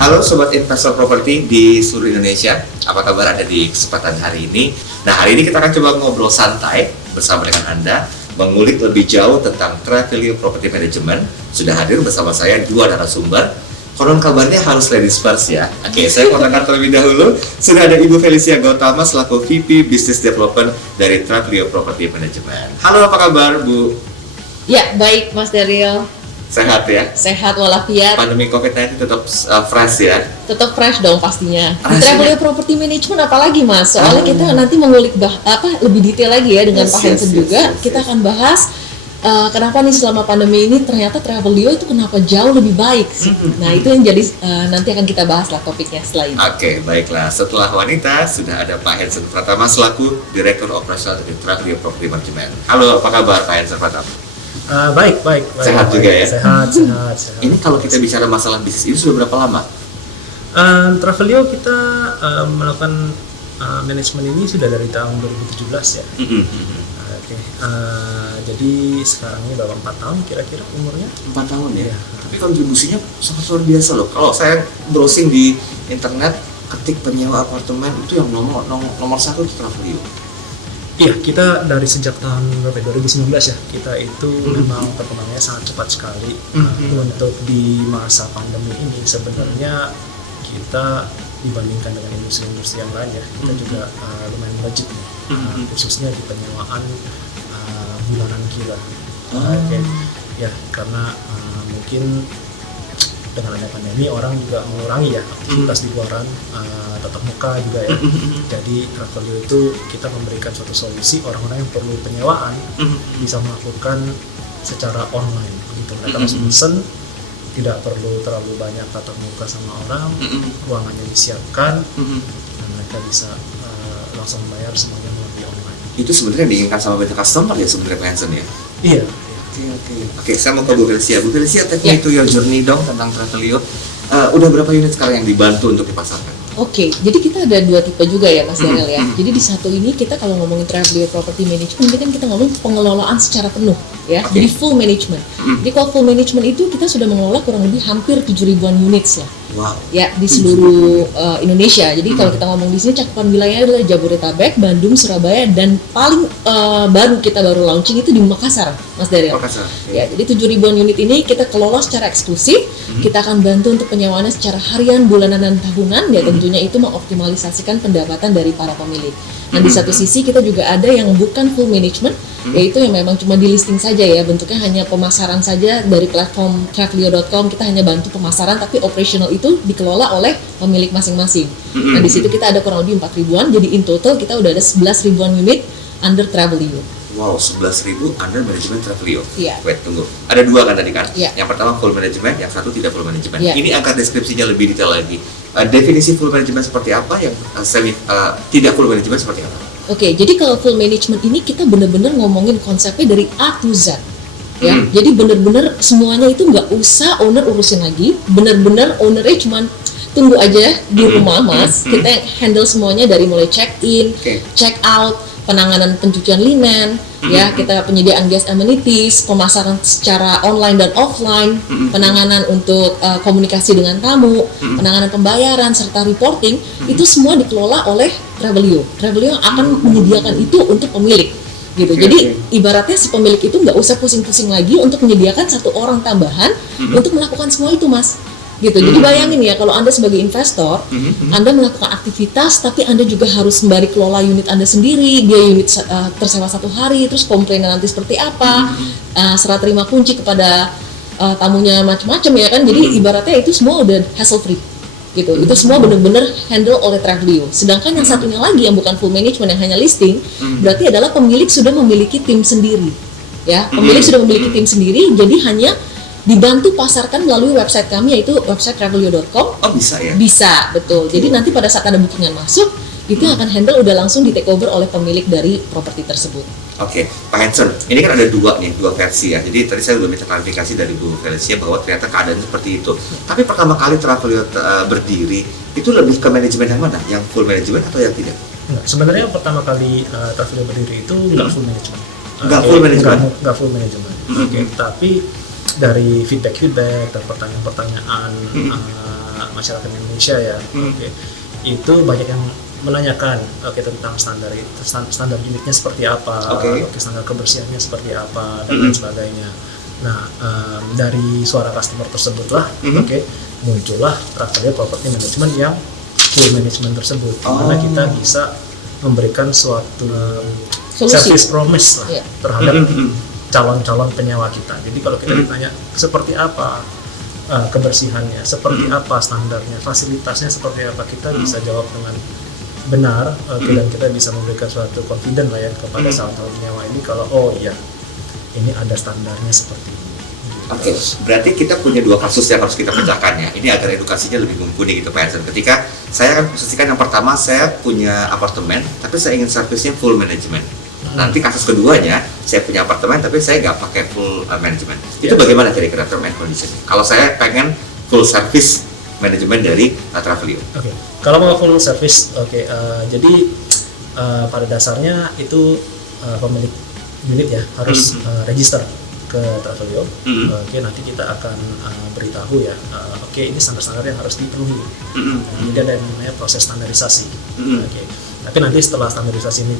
Halo Sobat Investor Properti di seluruh Indonesia, apa kabar Anda di kesempatan hari ini? Nah, hari ini kita akan coba ngobrol santai bersama dengan Anda, mengulik lebih jauh tentang Travelio Property Management. Sudah hadir bersama saya dua narasumber. Konon kabarnya harus ladies first ya. Oke, saya kontakkan terlebih dahulu. Sudah ada Ibu Felicia Gautama selaku VP Business Development dari Travelio Property Management. Halo, apa kabar Bu? Ya, baik Mas Daryl. Sehat ya? Sehat walafiat. Pandemi COVID-19 tetap fresh ya? Tetap fresh dong pastinya. Di Travelio Property Management apalagi Mas? Soalnya kita nanti mengulik lebih detail lagi ya dengan Pak Hansen juga. Kita akan bahas kenapa nih selama pandemi ini ternyata Travelio itu kenapa jauh lebih baik sih. Nah, itu yang jadi nanti akan kita bahas lah topiknya setelah ini. Oke, baiklah. Setelah wanita sudah ada Pak Hansen Pratama selaku Direktur Operasional dari Travelio Property Management. Halo, apa kabar Pak Hansen Pratama? Baik. Sehat juga ya? Sehat. Ini kalau kita bicara masalah bisnis ini sudah berapa lama? Travelio kita melakukan manajemen ini sudah dari tahun 2017 ya. Oke. Jadi sekarang ini udah 4 tahun kira-kira umurnya. 4 tahun ya? Tapi kontribusinya sangat luar biasa loh. Kalau saya browsing di internet, ketik penyewa apartemen itu yang nomor satu di Travelio. Iya, kita dari sejak tahun 2019 ya, kita itu memang perkembangannya sangat cepat sekali. Untuk di masa pandemi ini sebenarnya kita dibandingkan dengan industri-industri yang lain ya, kita juga lumayan melejit nih, khususnya di penyewaan bulanan gila. Ya, karena mungkin dengan adanya pandemi orang juga mengurangi ya aktivitas di luaran, tatap muka juga ya. Jadi Travelio itu kita memberikan suatu solusi orang-orang yang perlu penyewaan bisa melakukan secara online begitu. Mereka langsung pesen, tidak perlu terlalu banyak tatap muka sama orang, ruangannya disiapkan dan mereka bisa langsung membayar semuanya melalui online. Itu sebenarnya diinginkan sama banyak customer ya sebenarnya Pak Hansen ya? Iya. Oke, saya mau ke Bu Felicia. Bu Felicia, take me to your journey dong tentang Travelio. Udah berapa unit sekarang yang dibantu untuk dipasarkan? Oke, jadi kita ada dua tipe juga ya Mas Daryl ya. Jadi di satu ini kita kalau ngomongin Travelio Property Management, ini kan kita ngomong pengelolaan secara penuh ya. Jadi full management. Jadi kalau full management itu kita sudah mengelola kurang lebih hampir 7.000-an units lah. Wow. Ya, di seluruh Indonesia. Jadi kalau kita ngomong di sini cakupan wilayahnya adalah Jabodetabek, Bandung, Surabaya, dan paling baru kita baru launching itu di Makassar, Mas Daryl. Makassar. Ya, jadi 7.000-an unit ini kita kelola secara eksklusif. Kita akan bantu untuk penyewaannya secara harian, bulanan, dan tahunan. Ya, tentunya itu mengoptimalisasikan pendapatan dari para pemilik. Nah, di satu sisi kita juga ada yang bukan full management, yaitu yang memang cuma di listing saja ya, bentuknya hanya pemasaran saja dari platform travelio.com. Kita hanya bantu pemasaran, tapi operational itu dikelola oleh pemilik masing-masing. Nah, di situ kita ada kurang lebih 4.000-an, jadi in total kita udah ada 11.000-an unit under Travelio. Wow, 11.000 under manajemen Travelio. Iya. Wait, tunggu. Ada dua kan tadi kan? Iya. Yang pertama full management, yang satu tidak full management. Iya. Ini angka deskripsinya lebih detail lagi. Definisi full management seperti apa, yang tidak full management seperti apa? Oke, jadi kalau full management ini kita benar-benar ngomongin konsepnya dari A to Z. Ya, jadi benar-benar semuanya itu nggak usah owner urusin lagi, benar-benar ownernya cuman tunggu aja di rumah Mas. Kita yang handle semuanya dari mulai check in, check out, penanganan pencucian linen, ya kita penyediaan guest amenities, pemasaran secara online dan offline, penanganan untuk komunikasi dengan tamu, penanganan pembayaran serta reporting, itu semua dikelola oleh Travelio. Travelio akan menyediakan itu untuk pemilik. Gitu. Jadi ibaratnya si pemilik itu nggak usah pusing-pusing lagi untuk menyediakan satu orang tambahan untuk melakukan semua itu Mas. Gitu. Jadi bayangin ya kalau Anda sebagai investor, Anda melakukan aktivitas tapi Anda juga harus sembari kelola unit Anda sendiri, dia unit tersewa 1 hari, terus komplainnya nanti seperti apa, serah terima kunci kepada tamunya macam-macam ya kan. Jadi ibaratnya itu semua udah hassle free. Gitu. Itu semua benar-benar handle oleh Travelio. Sedangkan yang satunya lagi yang bukan full management, yang hanya listing, berarti adalah pemilik sudah memiliki tim sendiri. Ya, pemilik sudah memiliki tim sendiri, jadi hanya dibantu pasarkan melalui website kami yaitu website travelio.com. Oh, bisa ya? Bisa, betul. Jadi nanti pada saat ada bookingan masuk, itu akan handle udah langsung di take over oleh pemilik dari properti tersebut. Oke, Pak Hansen, ini kan ada dua versi ya. Jadi tadi saya sudah minta klarifikasi dari Bu Felicia bahwa ternyata keadaannya seperti itu. Tapi pertama kali Travelio berdiri, itu lebih ke manajemen yang mana? Yang full manajemen atau yang tidak? Sebenarnya pertama kali Travelio berdiri itu nggak full management. Nggak full management? Nggak full management. Oke, tapi dari feedback dan pertanyaan-pertanyaan masyarakat Indonesia ya, oke, itu banyak yang menanyakan tentang standar unitnya seperti apa, standar kebersihannya seperti apa dan lain sebagainya. Nah, dari suara customer tersebutlah, muncullah Travelio Property Management yang full management tersebut, di mana kita bisa memberikan suatu service promise lah terhadap calon-calon penyewa kita. Jadi kalau kita ditanya seperti apa kebersihannya, seperti apa standarnya, fasilitasnya seperti apa, kita bisa jawab dengan benar, dan kita bisa memberikan suatu confident lah ya kepada calon-calon penyewa ini kalau oh iya ini ada standarnya seperti ini. Oke, berarti kita punya dua kasus yang harus kita pecahkan ya. Ini agar edukasinya lebih mumpuni gitu Pak Hansen. Ketika saya akan posisikan yang pertama, saya punya apartemen, tapi saya ingin servisnya full management. Nanti kasus keduanya, saya punya apartemen, tapi saya nggak pakai full management. Itu bagaimana kira-kira term and condition? Kalau saya pengen full service manajemen dari Travelio. Oke, kalau mau full service, jadi pada dasarnya itu pemilik unit ya harus register ke Travelio. Nanti kita akan beritahu ya, ini standar-standar yang harus dipenuhi. Jadi ada yang namanya proses standarisasi. Tapi nanti setelah standarisasi ini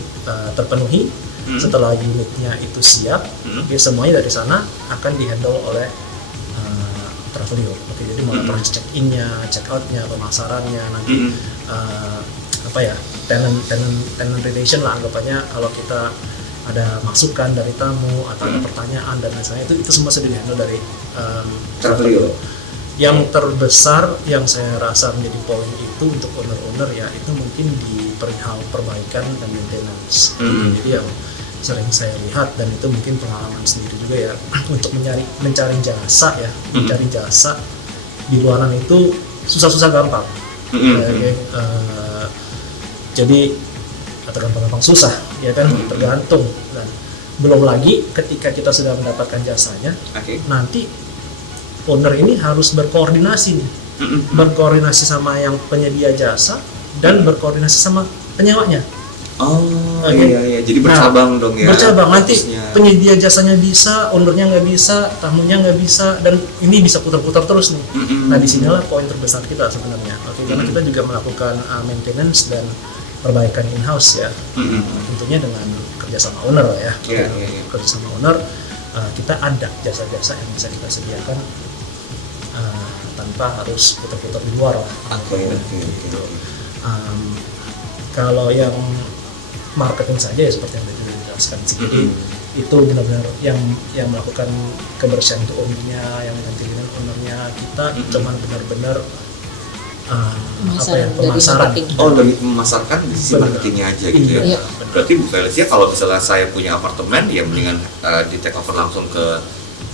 terpenuhi, setelah unitnya itu siap, semuanya dari sana akan dihandle oleh Travelio. Jadi mulai proses check-in-nya, check-out-nya, pemasarannya, nanti tenant relation lah anggapannya, kalau kita ada masukan dari tamu atau ada pertanyaan dan lain sebagainya, itu semua sudah dihandle dari Travelio. Yang terbesar yang saya rasa menjadi poin itu untuk owner-owner ya, itu mungkin di perihal perbaikan dan maintenance. Jadi yang sering saya lihat, dan itu mungkin pengalaman sendiri juga ya, untuk mencari jasa ya, mencari jasa di luaran itu susah-susah gampang. Jadi atau gampang-gampang susah ya kan, tergantung. Dan belum lagi ketika kita sudah mendapatkan jasanya, nanti owner ini harus berkoordinasi nih, berkoordinasi sama yang penyedia jasa dan berkoordinasi sama penyewanya. Iya, jadi bercabang dong ya. Bercabang, nanti penyedia jasanya bisa, ownernya nggak bisa, tamunya nggak bisa, dan ini bisa putar-putar terus nih. Nah, disinilah poin terbesar kita sebenarnya. Karena kita juga melakukan maintenance dan perbaikan in-house ya, tentunya dengan kerjasama owner ya. Kerjasama owner, kita ada jasa-jasa yang bisa kita sediakan tanpa harus putar-putar di luar lah. Kalau yang marketing saja ya seperti yang tadi dijelaskan. Jadi itu benar-benar yang melakukan kebersihan untuk ownernya, yang ganti linen ownernya, kita cuman benar-benar pemasaran. Lebih memasarkan di sisi marketingnya aja gitu ya. Berarti Bu Felicia, kalau misalnya saya punya apartemen, ya mendingan di take over langsung ke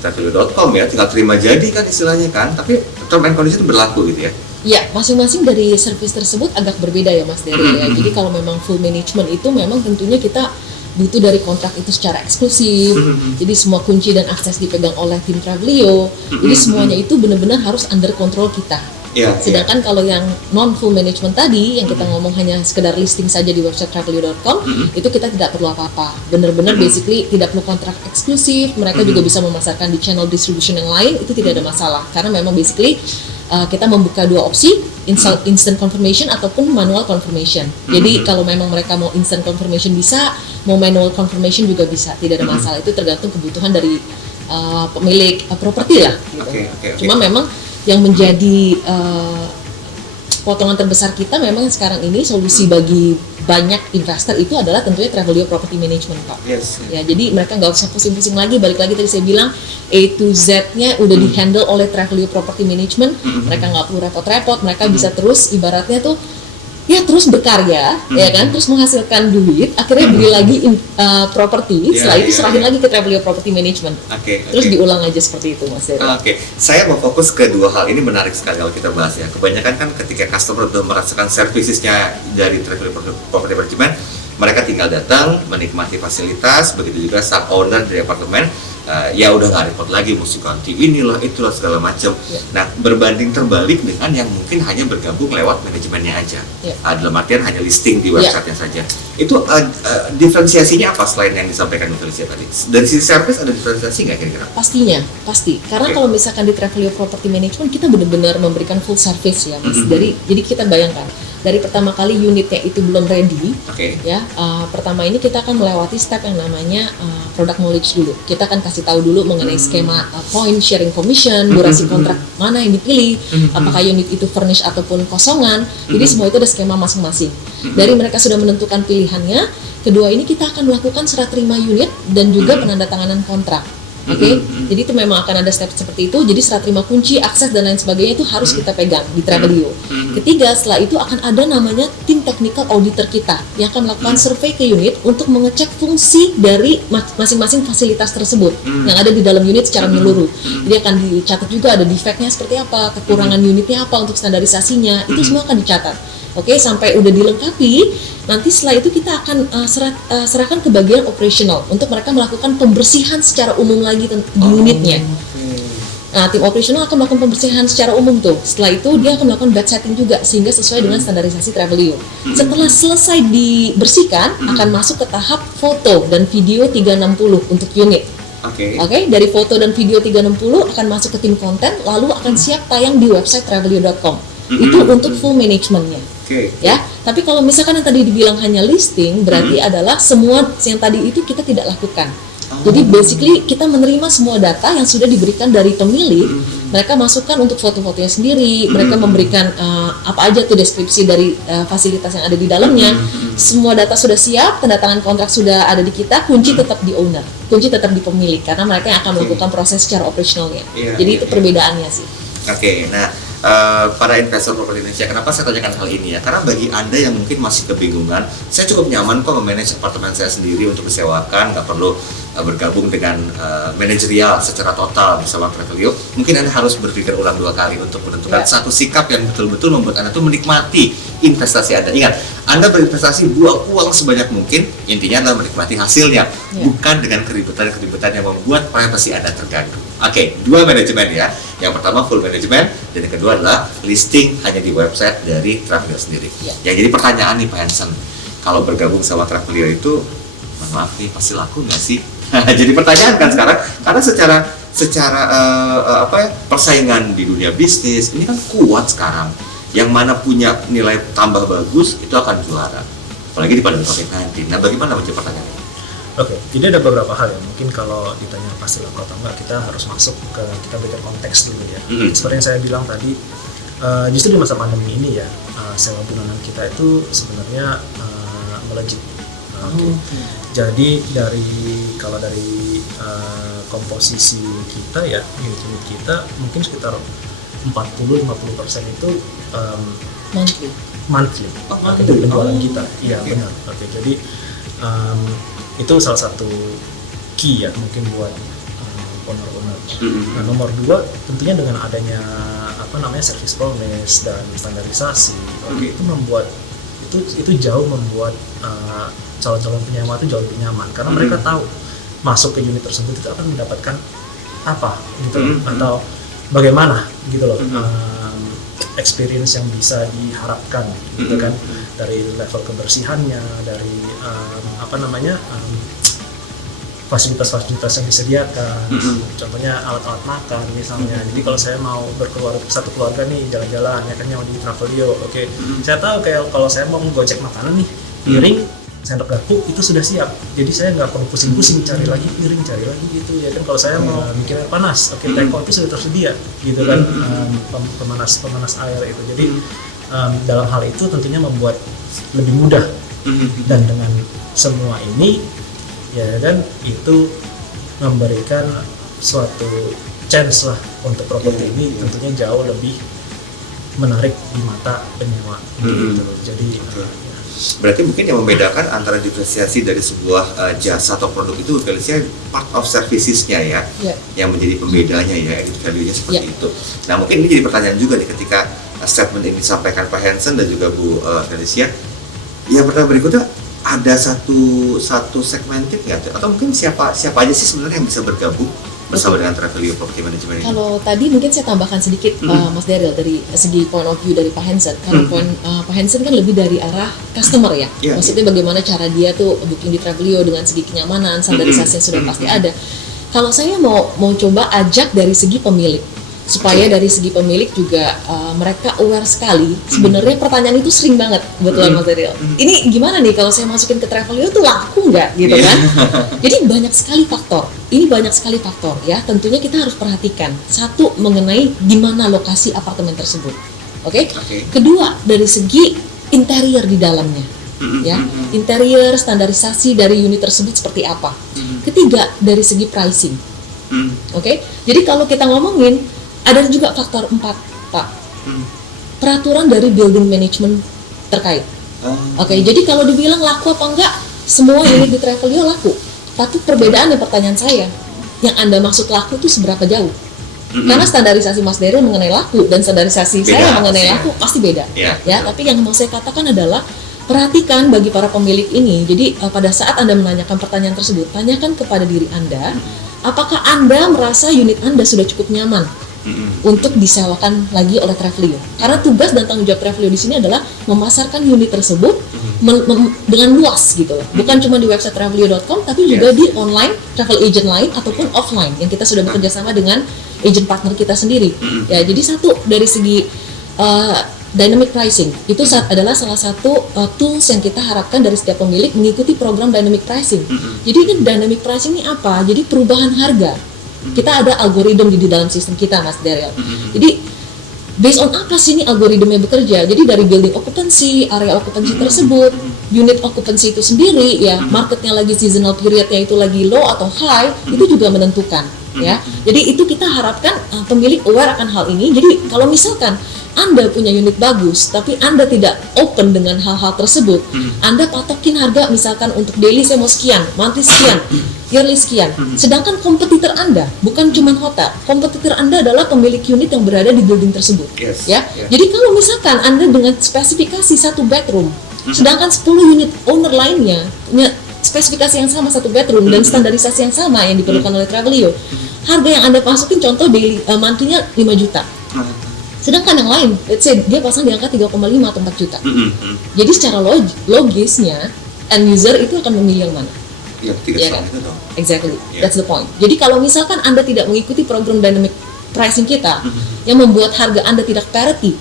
travelio.com ya, tinggal terima jadi kan istilahnya kan. Tapi term and condition berlaku gitu ya. Ya, masing-masing dari service tersebut agak berbeda ya Mas Dery ya. Jadi kalau memang full management itu memang tentunya kita butuh dari kontrak itu secara eksklusif. Jadi semua kunci dan akses dipegang oleh tim Travelio. Jadi semuanya itu benar-benar harus under control kita. Sedangkan kalau yang non full management tadi yang kita ngomong hanya sekedar listing saja di website travelio.com, itu kita tidak perlu apa-apa. Benar-benar basically tidak perlu kontrak eksklusif. Mereka juga bisa memasarkan di channel distribution yang lain, itu tidak ada masalah. Karena memang basically kita membuka dua opsi, instant confirmation ataupun manual confirmation. Jadi kalau memang mereka mau instant confirmation bisa, mau manual confirmation juga bisa, tidak ada masalah. Itu tergantung kebutuhan dari pemilik properti lah gitu. Cuma memang yang menjadi potongan terbesar kita memang sekarang ini solusi bagi banyak investor itu adalah tentunya Travelio Property Management Pak. Ya, jadi mereka nggak usah pusing-pusing lagi. Balik lagi tadi saya bilang A to Z-nya udah di-handle oleh Travelio Property Management. Mereka nggak perlu repot-repot. Mereka bisa terus ibaratnya tuh ya terus berkarya, ya kan, terus menghasilkan duit, akhirnya beli lagi properti, setelah itu serahin lagi ke Travelio Property Management. Terus diulang aja seperti itu Mas Dery. Saya mau fokus ke dua hal ini, menarik sekali kalau kita bahas ya. Kebanyakan kan ketika customer belum merasakan servicesnya dari Travelio Property Management, mereka tinggal datang, menikmati fasilitas, begitu juga sang owner dari apartemen, ya udah nggak repot lagi, mesti ganti inilah itulah segala macam. Nah, berbanding terbalik dengan yang mungkin hanya bergabung lewat manajemennya aja, dalam artian hanya listing di websitenya saja. Itu diferensiasinya apa selain yang disampaikan Bu Felicia tadi? Dari sisi service ada diferensiasi nggak kira-kira? Pastinya, pasti. Karena Oke. kalau misalkan di Travelio Property Management kita benar-benar memberikan full service ya, Mas. Jadi kita bayangkan dari pertama kali unitnya itu belum ready, Oke. ya. Pertama ini kita akan melewati step yang namanya product knowledge dulu. Kita akan kasih tahu dulu mengenai skema point sharing commission, durasi kontrak mana yang dipilih, apakah unit itu furnish ataupun kosongan. Jadi semua itu ada skema masing-masing. Dari mereka sudah menentukan pilihannya, kedua ini kita akan melakukan serah terima unit dan juga penandatanganan kontrak. Oke, jadi itu memang akan ada step seperti itu. Jadi serah terima kunci, akses dan lain sebagainya itu harus kita pegang di Travelio. Ketiga, setelah itu akan ada namanya tim technical auditor kita yang akan melakukan survei ke unit untuk mengecek fungsi dari masing-masing fasilitas tersebut yang ada di dalam unit secara menyeluruh. Jadi akan dicatat juga ada defectnya seperti apa, kekurangan unitnya apa untuk standarisasinya, itu semua akan dicatat. Oke, sampai udah dilengkapi, nanti setelah itu kita akan serahkan ke bagian operational untuk mereka melakukan pembersihan secara umum lagi di unitnya. Nah, tim operational akan melakukan pembersihan secara umum tuh. Setelah itu dia akan melakukan batch setting juga sehingga sesuai dengan standarisasi Travelio. Setelah selesai dibersihkan, akan masuk ke tahap foto dan video 360 untuk unit. Oke. Oke, dari foto dan video 360 akan masuk ke tim konten, lalu akan siap tayang di website travelio.com. Itu untuk full manajemennya. Oke. Ya, tapi kalau misalkan yang tadi dibilang hanya listing, berarti adalah semua yang tadi itu kita tidak lakukan. Jadi basically kita menerima semua data yang sudah diberikan dari pemilik, mereka masukkan untuk foto-fotonya sendiri, mereka memberikan apa aja tuh deskripsi dari fasilitas yang ada di dalamnya. Semua data sudah siap, tanda tangan kontrak sudah ada di kita, kunci tetap di owner, kunci tetap di pemilik karena mereka yang akan melakukan proses secara operasionalnya. Iya, Jadi iya, itu iya. perbedaannya sih. Oke, nah para investor properti Indonesia, kenapa saya tanyakan hal ini ya? Karena bagi Anda yang mungkin masih kebingungan, saya cukup nyaman kok memanage apartemen saya sendiri untuk disewakan, nggak perlu bergabung dengan manajerial secara total bersama Travelio. Mungkin Anda harus berpikir ulang 2 kali untuk menentukan Ya. satu sikap yang betul-betul membuat Anda tuh menikmati investasi Anda. Ingat, Anda berinvestasi buang uang sebanyak mungkin, intinya adalah menikmati hasilnya, Ya. bukan dengan keributan-keributan yang membuat privasi Anda terganggu. Oke, 2 manajemen ya. Yang pertama full manajemen, dan yang kedua adalah listing hanya di website dari Travelio sendiri. Ya. Ya, jadi pertanyaan nih Pak Hansen, kalau bergabung sama Travelio itu, mohon maaf nih, pasti laku nggak sih? Jadi pertanyaan kan sekarang, karena secara persaingan di dunia bisnis ini kan kuat sekarang. Yang mana punya nilai tambah bagus itu akan juara, apalagi di pandemi COVID-19. Nah, bagaimana menjawab pertanyaan ini? Oke, jadi ada beberapa hal ya. Mungkin kalau ditanya pasti laku atau enggak, kita harus masuk ke kita berikan konteks dulu ya. Seperti yang saya bilang tadi, justru di masa pandemi ini ya, sewa bulanan kita itu sebenarnya melejit. Oke. Jadi kalau dari komposisi kita ya, unit-unit kita mungkin sekitar 40-50% itu Monthly. monthly. Oh, Oke, monthly. dari penjualan Oh, kita. Iya, oke. benar. Oke, jadi itu salah satu key ya mungkin buat owner-owner. Nah, nomor 2 tentunya dengan adanya service promise dan standarisasi, itu membuat itu jauh membuat calon-calon penyewa itu jauh lebih nyaman karena mereka tahu masuk ke unit tersebut itu akan mendapatkan apa gitu loh, atau bagaimana gitu loh experience yang bisa diharapkan gitu kan, dari level kebersihannya, dari fasilitas-fasilitas yang disediakan, contohnya alat-alat makan misalnya. Jadi kalau saya mau satu keluarga nih jalan-jalan ya kan, nyawa di Travelio, oke. Saya tahu kayak kalau saya mau gojek makanan nih, piring, sendok garpu itu sudah siap. Jadi saya nggak perlu pusing-pusing cari lagi piring, cari lagi gitu ya kan. Kalau saya mau bikin air panas, oke, teko itu sudah tersedia gitu kan, pemanas air itu. Jadi dalam hal itu tentunya membuat lebih mudah, dan dengan semua ini ya kan itu memberikan suatu chance lah untuk properti ini tentunya jauh lebih menarik di mata penyewa gitu. Jadi Berarti mungkin yang membedakan antara diferensiasi dari sebuah jasa atau produk itu, Felicia, part of servicesnya ya, yang menjadi pembedanya ya, added value-nya seperti itu. Nah, mungkin ini jadi pertanyaan juga nih ketika statement ini disampaikan Pak Hansen dan juga Bu Felicia. Yang pertama berikutnya, ada satu segmented nggak tuh? Atau mungkin siapa aja sih sebenarnya yang bisa bergabung bersama dengan Travelio Property Management ini? Kalau tadi mungkin saya tambahkan sedikit Mas Daryl dari segi point of view dari Pak Hansen. Kalau Pak Hansen kan lebih dari arah customer ya. Iya, Maksudnya bagaimana cara dia tuh booking di Travelio dengan segi kenyamanan, standarisasi yang sudah pasti ada. Kalau saya mau coba ajak dari segi pemilik, supaya dari segi pemilik juga mereka aware sekali. Sebenarnya pertanyaan itu sering banget kebetulan Mas Daryl. Ini gimana nih kalau saya masukin ke Travelio tuh laku nggak gitu kan? Jadi banyak sekali faktor. Ini banyak sekali faktor ya. Tentunya kita harus perhatikan. Satu, mengenai di mana lokasi apartemen tersebut. Oke? Kedua, dari segi interior di dalamnya. Ya, interior, standarisasi dari unit tersebut seperti apa. Ketiga, dari segi pricing. Oke? Jadi kalau kita ngomongin ada juga faktor 4, Pak. Peraturan dari building management terkait. Oke, jadi kalau dibilang laku apa enggak, semua unit di Travelio laku. Tapi perbedaan dari pertanyaan saya, yang Anda maksud laku itu seberapa jauh? Karena standarisasi Mas Daryl mengenai laku dan standarisasi saya mengenai laku pasti beda. Ya, tapi yang mau saya katakan adalah perhatikan bagi para pemilik ini. Jadi pada saat Anda menanyakan pertanyaan tersebut, tanyakan kepada diri Anda, apakah Anda merasa unit Anda sudah cukup nyaman untuk disewakan lagi oleh Travelio. Karena tugas dan tanggung jawab Travelio di sini adalah memasarkan unit tersebut dengan luas gitu loh. Bukan cuma di website travelio.com tapi juga di online travel agent lain ataupun offline yang kita sudah bekerja sama dengan agent partner kita sendiri. Ya, jadi satu dari segi dynamic pricing itu adalah salah satu tools yang kita harapkan dari setiap pemilik mengikuti program dynamic pricing. Jadi ini dynamic pricing ini apa? Jadi perubahan harga. Kita ada algoritma di dalam sistem kita, Mas Daryl. Jadi based on apa sih ini algoritmanya bekerja? Jadi dari building occupancy, area occupancy tersebut, unit occupancy itu sendiri, ya marketnya lagi seasonal periodnya itu lagi low atau high, itu juga menentukan. Ya, jadi itu kita harapkan pemilik aware akan hal ini. Jadi kalau misalkan Anda punya unit bagus, tapi Anda tidak open dengan hal-hal tersebut, Anda patokin harga misalkan untuk daily saya mau sekian, monthly sekian, yearly sekian. Sedangkan kompetitor Anda bukan cuma hotel, kompetitor Anda adalah pemilik unit yang berada di building tersebut. Jadi kalau misalkan Anda dengan spesifikasi 1 bedroom, sedangkan 10 unit owner lainnya punya spesifikasi yang sama 1 bedroom dan standarisasi yang sama yang diperlukan oleh Travelio, harga yang Anda masukin contoh daily monthly-nya 5 juta. Sedangkan yang lain, let's say dia pasang di angka 3,5 atau 4 juta. Jadi secara logisnya, end user itu akan memilih yang mana? Kan? Itu dong. Exactly, that's the point. Jadi kalau misalkan Anda tidak mengikuti program dynamic pricing kita, yang membuat harga Anda tidak parity,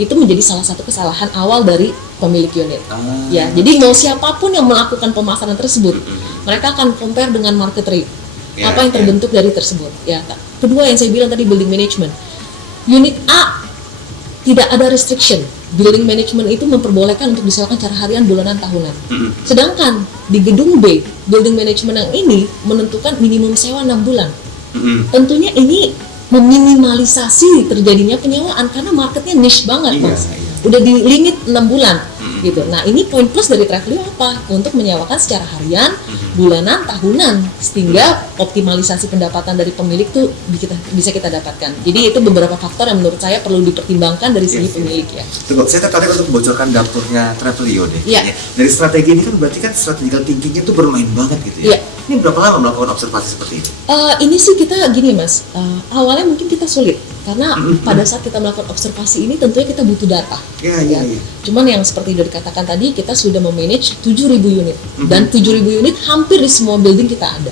itu menjadi salah satu kesalahan awal dari pemilik unit. Ya, jadi mau siapapun yang melakukan pemasaran tersebut, mereka akan compare dengan market rate. Apa yang terbentuk dari tersebut? Ya. Kedua yang saya bilang tadi building management. Unit A tidak ada restriction. Building management itu memperbolehkan untuk disewakan secara harian, bulanan, tahunan. Sedangkan di gedung B, building management yang ini menentukan minimum sewa 6 bulan. Tentunya ini meminimalisasi terjadinya penyewaan karena marketnya niche banget, Mas. Udah di limit 6 bulan. Gitu. Nah, ini poin plus dari Travelio apa? Untuk menyewakan secara harian, bulanan, tahunan, sehingga optimalisasi pendapatan dari pemilik tuh bisa kita dapatkan. Jadi itu beberapa faktor yang menurut saya perlu dipertimbangkan dari segi pemilik ya. Tunggu, saya tertarik untuk membocorkan dapurnya Travelio deh. Dari strategi ini kan berarti kan strategical thinking-nya tuh bermain banget gitu ya. Ini berapa lama melakukan observasi seperti ini? Ini sih kita gini, Mas. Awalnya mungkin kita sulit karena pada saat kita melakukan observasi ini tentunya kita butuh data. Cuman yang seperti sudah dikatakan tadi, kita sudah memanage 7.000 unit dan 7.000 unit hampir di semua building kita ada.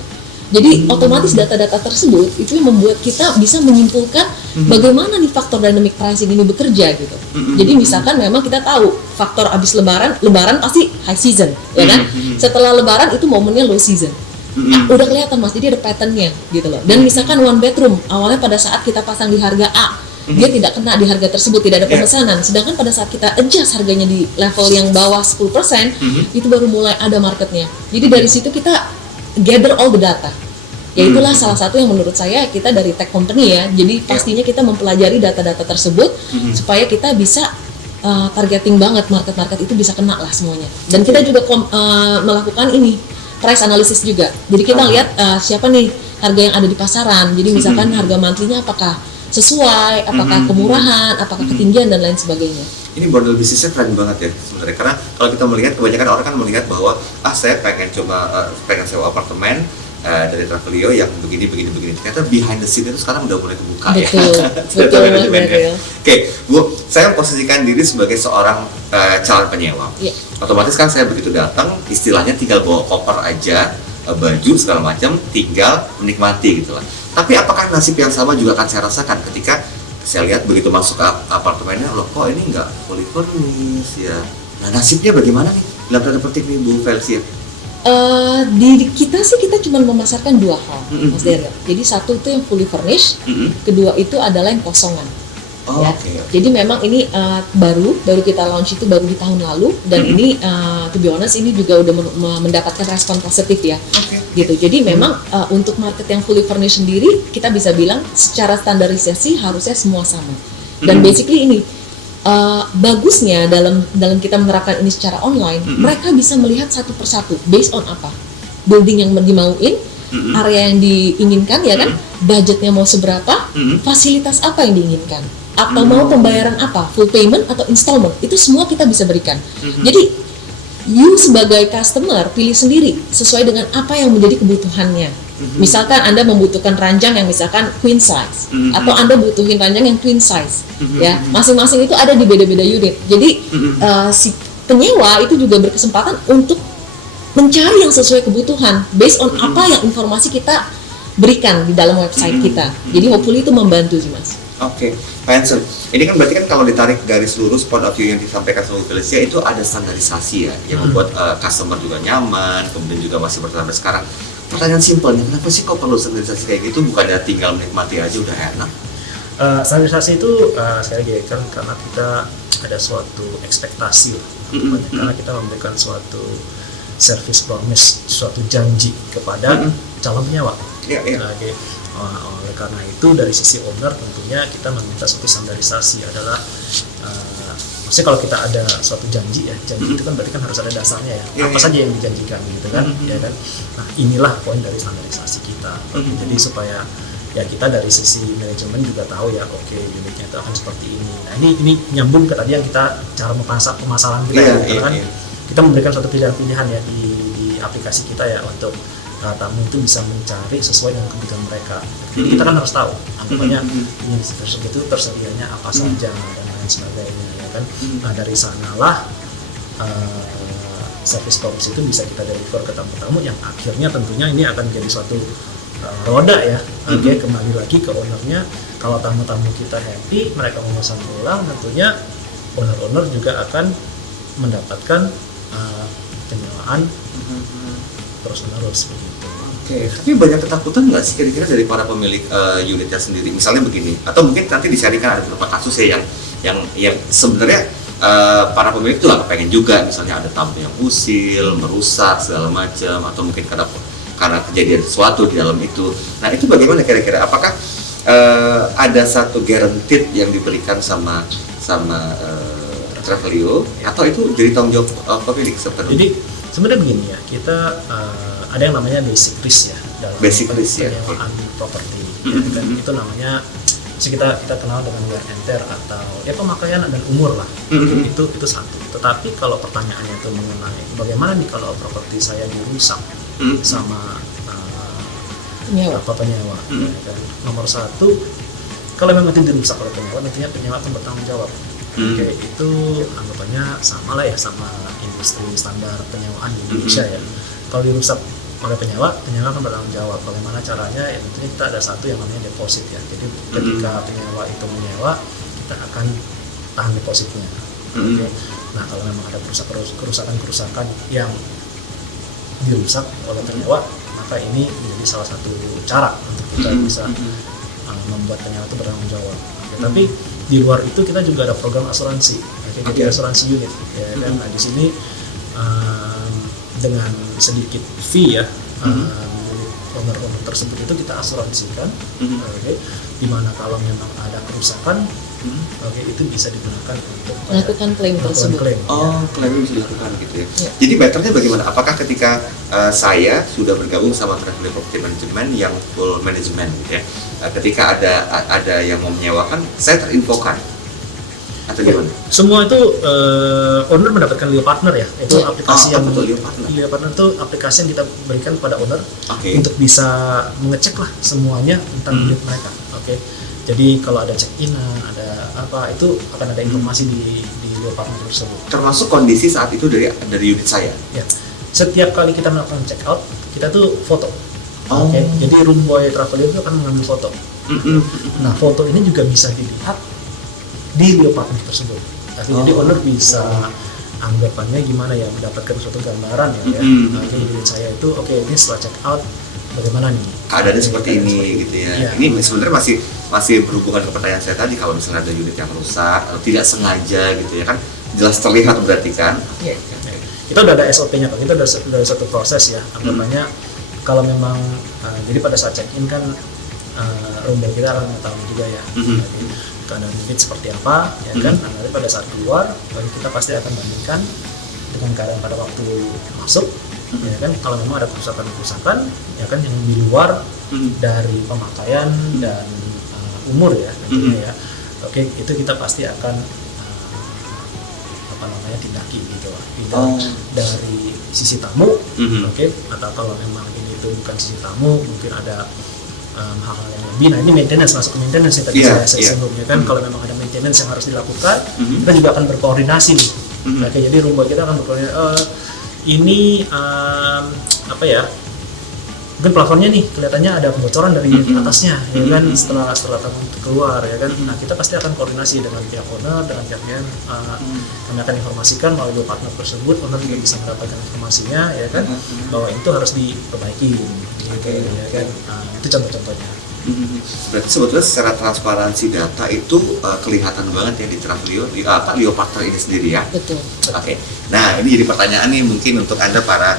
Jadi otomatis data-data tersebut itu yang membuat kita bisa menyimpulkan bagaimana nih faktor dynamic pricing ini bekerja gitu. Jadi misalkan memang kita tahu faktor abis lebaran pasti high season, ya kan? Setelah lebaran itu momennya low season. Udah kelihatan, Mas, jadi ada patternnya gitu loh. Dan misalkan 1 bedroom awalnya pada saat kita pasang di harga A, dia tidak kena di harga tersebut, tidak ada pemesanan. Sedangkan pada saat kita adjust harganya di level yang bawah 10%, itu baru mulai ada marketnya. Jadi dari situ kita gather all the data. Ya itulah salah satu yang menurut saya kita dari tech company ya. Jadi pastinya kita mempelajari data-data tersebut supaya kita bisa targeting banget market-market itu bisa kena lah semuanya. Dan kita juga melakukan ini price analysis juga. Jadi kita lihat siapa nih harga yang ada di pasaran. Jadi misalkan harga monthly-nya apakah sesuai, apakah kemurahan, apakah ketinggian dan lain sebagainya. Ini model bisnisnya keren banget ya sebenarnya. Karena kalau kita melihat, kebanyakan orang kan melihat bahwa saya pengen sewa apartemen, dari Travelio yang begini. Ternyata behind the scene itu sekarang udah mulai kebuka Betul, ya. betul Manajemennya. Daryl. Oke, Bu, saya posisikan diri sebagai seorang calon penyewa. Iya. Otomatis kan saya begitu datang, istilahnya tinggal bawa koper aja, baju segala macam, tinggal menikmati gitu lah. Tapi apakah nasib yang sama juga akan saya rasakan ketika saya lihat begitu masuk ke apartemennya, loh kok ini nggak fully furnished ya. Nah nasibnya bagaimana nih dalam tanda petik nih Bu Felsia? Di kita sih kita cuma memasarkan dua hal, Mas Daryl. Jadi satu itu yang fully furnished, kedua itu adalah yang kosongan. Oh, Ya. oke. Jadi memang ini baru kita launch itu baru di tahun lalu dan ini to be honest ini juga udah mendapatkan respon positif ya. Oke. Gitu. Jadi memang untuk market yang fully furnished sendiri kita bisa bilang secara standarisasi harusnya semua sama. Dan basically ini bagusnya dalam kita menerapkan ini secara online, mereka bisa melihat satu persatu based on apa building yang dimauin, area yang diinginkan ya kan, budgetnya mau seberapa, fasilitas apa yang diinginkan, atau mau pembayaran apa, full payment atau installment, itu semua kita bisa berikan. Jadi you sebagai customer pilih sendiri sesuai dengan apa yang menjadi kebutuhannya. Misalkan Anda membutuhkan ranjang yang misalkan queen size, atau Anda butuhin ranjang yang twin size, ya masing-masing itu ada di beda-beda unit. Jadi si penyewa itu juga berkesempatan untuk mencari yang sesuai kebutuhan based on apa yang informasi kita berikan di dalam website kita. Jadi hopefully itu membantu sih Mas. Oke, Pak Hansen. Ini kan berarti kan kalau ditarik garis lurus point of view yang disampaikan sama Bu Felicia itu ada standarisasi ya, yang membuat customer juga nyaman, kemudian juga masih bertahan sampai sekarang. Pertanyaan simpelnya, kenapa sih kok perlu standarisasi kayak gitu? Bukannya tinggal menikmati aja udah enak? Standarisasi itu sekali lagi kan karena kita ada suatu ekspektasi lah, karena kita memberikan suatu service promise, suatu janji kepada calon penyewa. Iya. Oke. Oleh karena itu dari sisi owner tentunya kita meminta suatu standarisasi adalah maksudnya kalau kita ada suatu janji itu kan berarti kan harus ada dasarnya ya, apa saja yang dijanjikan gitu kan, ya kan. Nah inilah poin dari standarisasi kita. Jadi supaya ya kita dari sisi manajemen juga tahu ya, oke unitnya itu akan seperti ini. Nah ini nyambung ke tadi yang kita cara pemasaran kita gitu kan. Kita memberikan suatu pilihan-pilihan ya di aplikasi kita ya untuk tamu itu bisa mencari sesuai dengan kebutuhan mereka. Jadi kita kan harus tahu anggapannya unit tersebut itu tersedianya apa saja dan lain sebagainya ya kan. Nah dari sanalah service promise itu bisa kita deliver ke tamu-tamu yang akhirnya tentunya ini akan menjadi suatu roda ya. Oke, kembali lagi ke ownernya. Kalau tamu-tamu kita happy, mereka memesan ulang, tentunya owner-owner juga akan mendapatkan penyewaan terus-menerus begitu. Oke, tapi banyak ketakutan nggak sih kira-kira dari para pemilik unitnya sendiri? Misalnya begini, atau mungkin nanti dicarikan ada beberapa kasus ya yang sebenarnya para pemilik itu nggak kepengen juga, misalnya ada tamu yang usil, merusak segala macam, atau mungkin karena kejadian sesuatu di dalam itu. Nah itu bagaimana kira-kira? Apakah ada satu guaranteed yang diberikan sama Travelio, atau itu jadi tanggung jawab pemilik sepenuhnya? Jadi sebenarnya begini ya, kita ada yang namanya basic risk ya dalam penyewaan properti. Ya, kan? Itu namanya kita kenal dengan wear and tear atau ya pemakaian dan umur lah. Itu satu. Tetapi kalau pertanyaannya itu mengenai bagaimana nih kalau properti saya dirusak sama penyewa, ya kan? Nomor satu, kalau memang itu dirusak oleh penyewa, tentunya penyewa akan bertanggung jawab. Oke, itu anggapannya sama lah ya sama industri standar penyewaan di Indonesia ya. Kalau dirusak oleh penyewa akan bertanggung jawab. Bagaimana caranya? Ya tentunya kita ada satu yang namanya deposit ya. Jadi ketika penyewa itu menyewa, kita akan tahan depositnya. Oke. Nah kalau memang ada kerusakan yang dirusak oleh penyewa, maka ini menjadi salah satu cara untuk kita bisa membuat penyewa itu bertanggung jawab. Oke, tapi di luar itu kita juga ada program asuransi, jadi asuransi unit. Ya, dan di sini dengan sedikit fee ya, owner-owner tersebut itu kita asuransikan, dimana kalau memang ada kerusakan, itu bisa digunakan untuk melakukan klaim tersebut. Klaim bisa dilakukan gitu ya. Jadi betternya bagaimana? Apakah ketika saya sudah bergabung sama Travelio Property Management yang full management gitu ya, ketika ada yang mau menyewakan, saya terinfokan atau gimana? Semua itu owner mendapatkan Leo Partner ya, itu aplikasi yang betul, Leo Partner itu aplikasi yang kita berikan kepada owner Oke. untuk bisa mengecek lah semuanya tentang unit mereka. Oke. Jadi kalau ada check-in-an, ada apa itu akan ada informasi di Leo Partner tersebut. Termasuk kondisi saat itu dari unit saya. Ya. Setiap kali kita melakukan check out, kita tuh foto. Oh. Oke. Jadi room boy traveler itu akan mengambil foto. Nah, foto ini juga bisa dilihat di Leo Partner tersebut. Jadi owner bisa anggapannya gimana ya, mendapatkan suatu gambaran ya. Jadi unit saya itu ini setelah check out bagaimana nih? Keadaannya seperti ini gitu ya. Ya. Ini sebenarnya masih berhubungan ke pertanyaan saya tadi, kalau misalnya ada unit yang rusak atau tidak sengaja gitu ya kan, jelas terlihat berarti kan. Iya. Kita udah ada SOP-nya kan, kita udah satu proses ya. Anggapannya kalau memang jadi pada saat check in kan room kita akan mengetahui juga ya. Jadi, keadaan unit seperti apa ya kan, nanti pada saat keluar kita pasti akan bandingkan dengan keadaan pada waktu masuk ya kan. Kalau memang ada kerusakan ya kan yang di luar dari pemakaian dan umur ya tentunya ya, oke, itu kita pasti akan tindaki gitu lah, dari sisi tamu, oke, atau kalau memang ini itu bukan sisi tamu, mungkin ada hal-hal yang lebih. Nah, ini maintenance, masuk ke maintenance yang tadi saya sebelumnya kan. Kalau memang ada maintenance yang harus dilakukan, kita juga akan berkoordinasi nih. Oke, jadi room boy kita akan berkoordinasi. Ini mungkin plafonnya nih kelihatannya ada kebocoran dari atasnya ya kan, setelah tamu keluar ya kan. Nah, kita pasti akan koordinasi dengan pihak owner, dengan pihak yang kami akan informasikan melalui partner tersebut. Owner juga bisa mendapatkan informasinya ya kan, bahwa itu harus diperbaiki gitu ya kan. Itu contoh-contohnya. Berarti sebetulnya secara transparansi data itu kelihatan banget ya di Travelio, Leo Partner ini sendiri ya. Betul. Oke. Nah, ini jadi pertanyaan nih mungkin untuk Anda para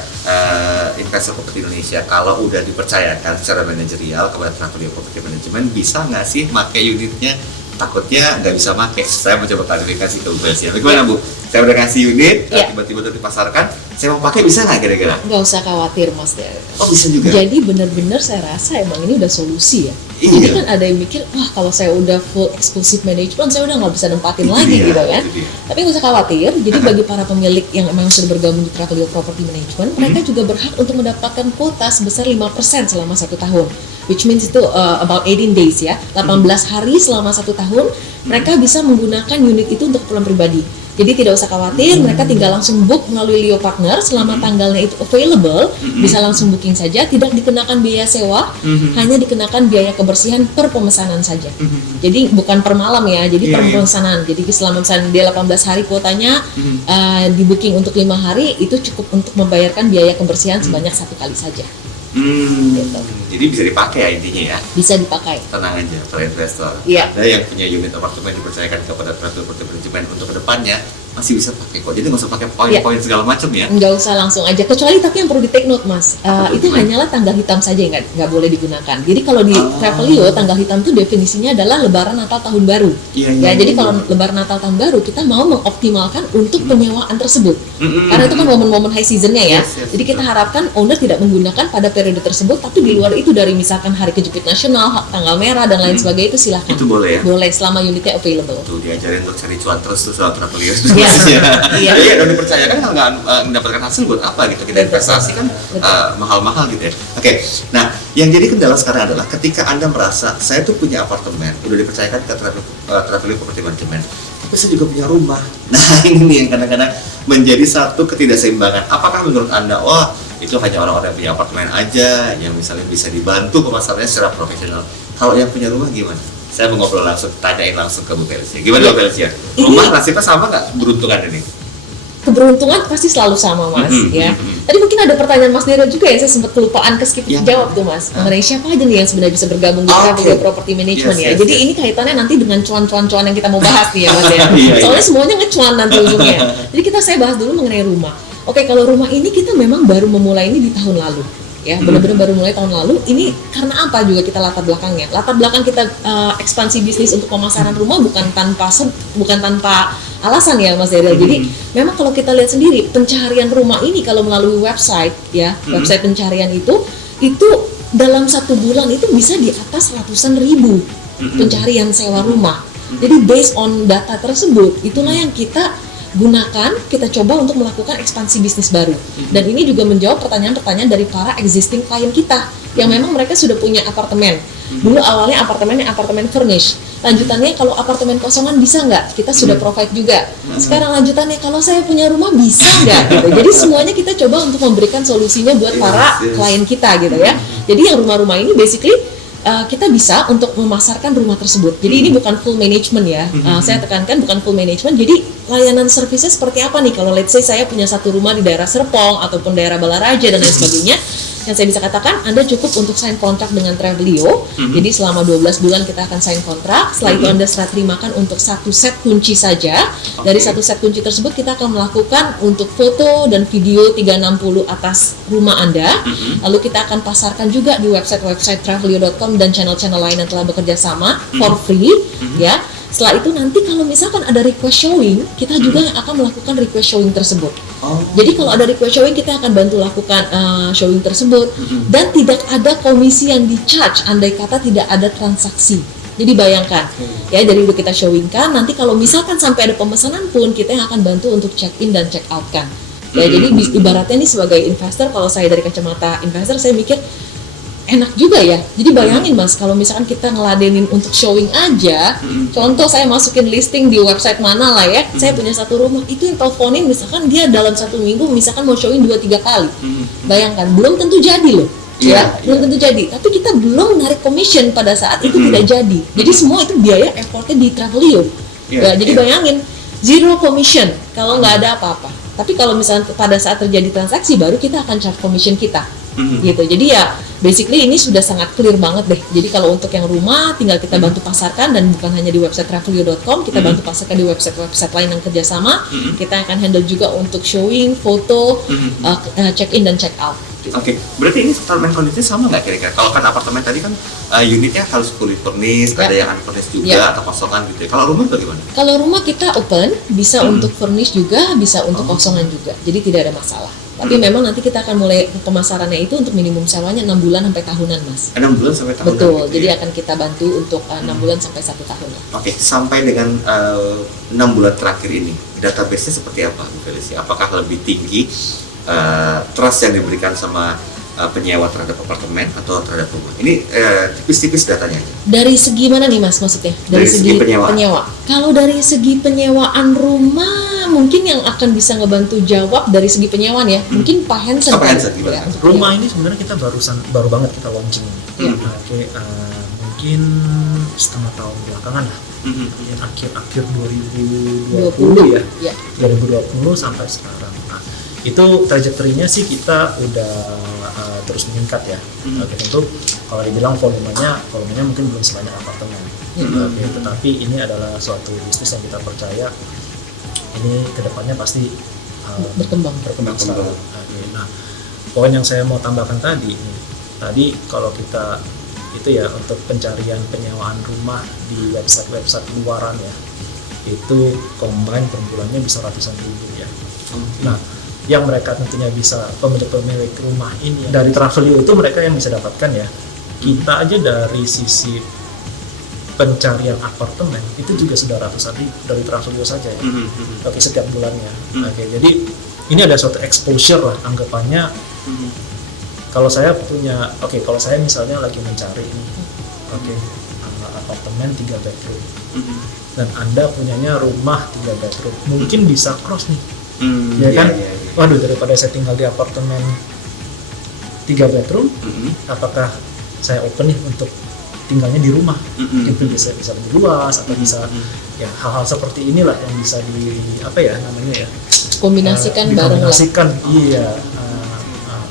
investor properti Indonesia. Kalau udah dipercayakan secara manajerial kepada Travelio Property Management, bisa nggak sih pakai unitnya? Takutnya nggak bisa pakai. Saya mau coba klarifikasi ke Bu Belsia. Bagaimana Bu? Saya udah kasih unit, tiba-tiba udah dipasarkan, saya mau pakai bisa nggak kira-kira? Nggak usah khawatir Mas Daryl. Oh, bisa juga? Jadi benar-benar saya rasa emang ini udah solusi ya. Iya. Jadi kan ada yang mikir, wah kalau saya udah full exclusive management, saya udah nggak bisa nempatin lagi gitu kan. Tapi nggak usah khawatir, jadi bagi para pemilik yang emang sudah bergabung di Travelio Property Management, mereka juga berhak untuk mendapatkan kuota sebesar 5% selama 1 tahun. Which means itu about 18 days ya, 18 hari selama 1 tahun, mereka bisa menggunakan unit itu untuk keperluan pribadi. Jadi tidak usah khawatir, mereka tinggal langsung book melalui Leo Partner selama tanggalnya itu available, bisa langsung booking saja, tidak dikenakan biaya sewa, hanya dikenakan biaya kebersihan per pemesanan saja. Jadi bukan per malam ya, jadi per pemesanan. Jadi selama misalnya dia 18 hari kuotanya, di booking untuk 5 hari, itu cukup untuk membayarkan biaya kebersihan sebanyak 1 kali saja. Gitu. Jadi bisa dipakai ya intinya ya? Bisa dipakai. Tenang aja para investor. Iya. Nah, yang punya unit apartemen dipercayakan kepada Travelio Property Management untuk kedepannya masih bisa pakai kok. Jadi nggak usah pakai poin-poin segala macam ya? Nggak usah langsung aja. Kecuali tapi yang perlu di take note Mas, itu hanyalah tanggal hitam saja yang nggak boleh digunakan. Jadi kalau di Travelio tanggal hitam itu definisinya adalah Lebaran Natal Tahun Baru. Jadi kalau Lebaran Natal Tahun Baru kita mau mengoptimalkan untuk penyewaan tersebut. Karena itu kan momen-momen high seasonnya ya. Jadi kita harapkan owner tidak menggunakan pada periode tersebut, tapi di luar itu dari misalkan hari kejepit nasional, tanggal merah dan lain sebagainya itu silahkan. Itu boleh ya? Boleh selama unitnya available. Tuh diajarin untuk cari cuan terus soal Travelio. Iya. Iya, dan dipercayakan kalau nggak mendapatkan hasil buat apa gitu? Kita investasi kan mahal-mahal gitu ya. Oke. Nah, yang jadi kendala sekarang adalah ketika Anda merasa saya tuh punya apartemen, udah dipercayakan ke Travelio Property Management, tapi saya juga punya rumah. Nah, ini nih yang kadang-kadang menjadi satu ketidakseimbangan. Apakah menurut Anda, wah itu hanya orang-orang yang punya apartemen aja yang misalnya bisa dibantu pemasarannya secara profesional? Kalau yang punya rumah gimana? Saya mau ngobrol langsung, tanyain langsung ke Bu Belsia. Gimana Bu Belsia? Rumah nasibnya sama nggak keberuntungan ini? Keberuntungan pasti selalu sama Mas ya. Tadi mungkin ada pertanyaan Mas Daryl juga yang saya sempat kelupaan skip jawab tuh Mas. Mengenai siapa aja nih yang sebenarnya bisa bergabung di Travelio Property Management ya. Jadi ini kaitannya nanti dengan cuan-cuan yang kita mau bahas nih ya Mas ya. Soalnya semuanya ngecuan nanti ujungnya. Jadi saya bahas dulu mengenai rumah. Oke, kalau rumah ini kita memang baru memulai ini di tahun lalu. Ya, benar-benar baru mulai tahun lalu. Ini karena apa juga kita latar belakangnya? Latar belakang kita ekspansi bisnis untuk pemasaran rumah bukan tanpa alasan ya Mas Daryl. Jadi memang kalau kita lihat sendiri pencarian rumah ini kalau melalui website ya, website pencarian itu dalam 1 bulan itu bisa di atas ratusan ribu pencarian sewa rumah. Jadi based on data tersebut, itulah yang kita gunakan, kita coba untuk melakukan ekspansi bisnis baru. Dan ini juga menjawab pertanyaan-pertanyaan dari para existing klien kita yang memang mereka sudah punya apartemen. Dulu awalnya apartemen furnish. Lanjutannya kalau apartemen kosongan bisa nggak? Kita sudah provide juga. Sekarang lanjutannya kalau saya punya rumah bisa nggak? Gitu. Jadi semuanya kita coba untuk memberikan solusinya buat para klien kita gitu ya. Jadi yang rumah-rumah ini basically kita bisa untuk memasarkan rumah tersebut. Jadi ini bukan full management ya. Saya tekankan bukan full management. Jadi layanan servisnya seperti apa nih? Kalau let's say saya punya satu rumah di daerah Serpong ataupun daerah Balaraja dan lain sebagainya, yang saya bisa katakan Anda cukup untuk sign kontrak dengan Travelio. Jadi selama 12 bulan kita akan sign kontrak. Setelah itu Anda serah terimakan untuk satu set kunci saja. Dari satu set kunci tersebut kita akan melakukan untuk foto dan video 360 atas rumah Anda. Lalu kita akan pasarkan juga di website travelio.com dan channel-channel lain yang telah bekerja sama for free ya. Setelah itu nanti kalau misalkan ada request showing, kita juga akan melakukan request showing tersebut. Jadi kalau ada request showing, kita akan bantu lakukan showing tersebut. Dan tidak ada komisi yang di-charge andai kata tidak ada transaksi. Jadi bayangkan, ya dari udah kita showingkan, nanti kalau misalkan sampai ada pemesanan pun, kita yang akan bantu untuk check in dan check out kan. Ya jadi ibaratnya nih sebagai investor, kalau saya dari kacamata investor, saya mikir, enak juga ya. Jadi bayangin Mas, kalau misalkan kita ngeladenin untuk showing aja, contoh saya masukin listing di website mana lah ya, saya punya satu rumah, itu yang teleponin misalkan dia dalam satu minggu misalkan mau showing 2-3 kali. Bayangkan, belum tentu jadi loh. Belum tentu jadi, tapi kita belum narik commission pada saat itu tidak jadi. Jadi semua itu biaya effortnya di Travelio. Jadi bayangin, zero commission kalau nggak ada apa-apa. Tapi kalau misalnya pada saat terjadi transaksi baru kita akan charge commission kita. Gitu. Jadi ya basically ini sudah sangat clear banget deh. Jadi kalau untuk yang rumah tinggal kita bantu pasarkan, dan bukan hanya di website travelio.com, kita bantu pasarkan di website lain yang kerjasama. Kita akan handle juga untuk showing, foto, check in dan check out. Oke, berarti ini settlement kondisinya sama nggak kira-kira? Kalau kan apartemen tadi kan unitnya harus fully furnished, ada yang unfurnished juga atau kosongan gitu ya. Kalau rumah bagaimana? Kalau rumah kita open, bisa untuk furnished juga, bisa untuk kosongan juga. Jadi tidak ada masalah. Tapi memang nanti kita akan mulai pemasarannya itu untuk minimum sewanya 6 bulan sampai tahunan, Mas. 6 bulan sampai tahunan. Betul. Gitu Jadi ya? akan kita bantu untuk 6 bulan sampai 1 tahun. Oke, sampai dengan 6 bulan terakhir ini, database-nya seperti apa, Bu Felicia? Apakah lebih tinggi trust yang diberikan sama penyewa terhadap apartemen atau terhadap rumah? Ini tipis-tipis datanya. Dari segi mana nih Mas maksudnya? Dari segi penyewa. Kalau dari segi penyewaan rumah, mungkin yang akan bisa ngebantu jawab dari segi penyewaan ya, mungkin Pak Hansen. Pak Hansen gimana? Rumah ini sebenarnya kita baru banget kita launching ini. Oke, mungkin setengah tahun belakangan lah. Akhir 2020 ya. 2020 sampai sekarang. Nah, itu trajektorinya sih kita udah terus meningkat ya. Oke, tentu kalau dibilang volumenya mungkin belum sebanyak apartemen. Oke, tetapi ini adalah suatu bisnis yang kita percaya ini kedepannya pasti berkembang sekali. Oke, nah, poin yang saya mau tambahkan tadi kalau kita itu ya untuk pencarian penyewaan rumah di website luaran ya, itu combine per bulannya bisa ratusan ribu ya. Nah, yang mereka tentunya bisa pemilik rumah ini dari Travelio itu mereka yang bisa dapatkan ya. Kita aja dari sisi pencarian apartemen itu juga sudah ratusan ribu dari Travelio saja ya. Oke, setiap bulannya. Oke, jadi ini ada suatu exposure lah anggapannya. Kalau saya misalnya lagi mencari ini, apartemen 3 bedroom, dan Anda punyanya rumah 3 bedroom, mungkin bisa cross nih, ya kan? Waduh, daripada saya tinggal di apartemen 3 bedroom, apakah saya open nih untuk tinggalnya di rumah? Itu bisa lebih luas atau bisa ya hal-hal seperti inilah yang bisa kombinasikan bareng lah. Iya.